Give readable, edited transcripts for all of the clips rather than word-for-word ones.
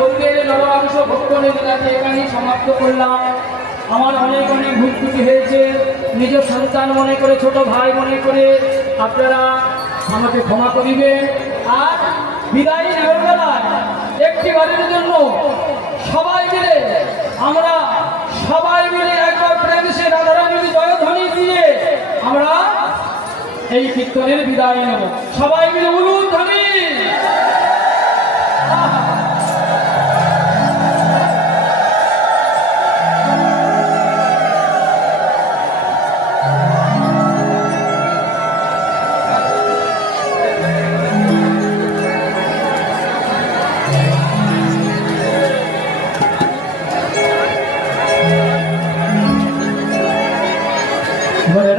গৌরের নবাংশ ভক্তনের লীলাকে এখানেই সমাপ্ত করলাম। আমার অনেক অনেক ভুল ত্রুটি হয়েছে, নিজ সন্তান মনে করে, ছোট ভাই মনে করে আপনারা আমাকে ক্ষমা করিবেন। আর বিদায়ী নেবেলায় একটি বারের জন্য সবাই মিলে আমরা একবার প্রেমসে রাধারানীর জয়ধ্বনি দিয়ে আমরা এই কীর্তনের বিদায় নেব। সবাই মিলে বলুন ধ্বনি।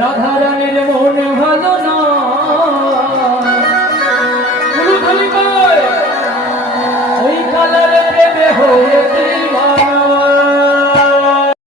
রাধারানীর মন ভালো না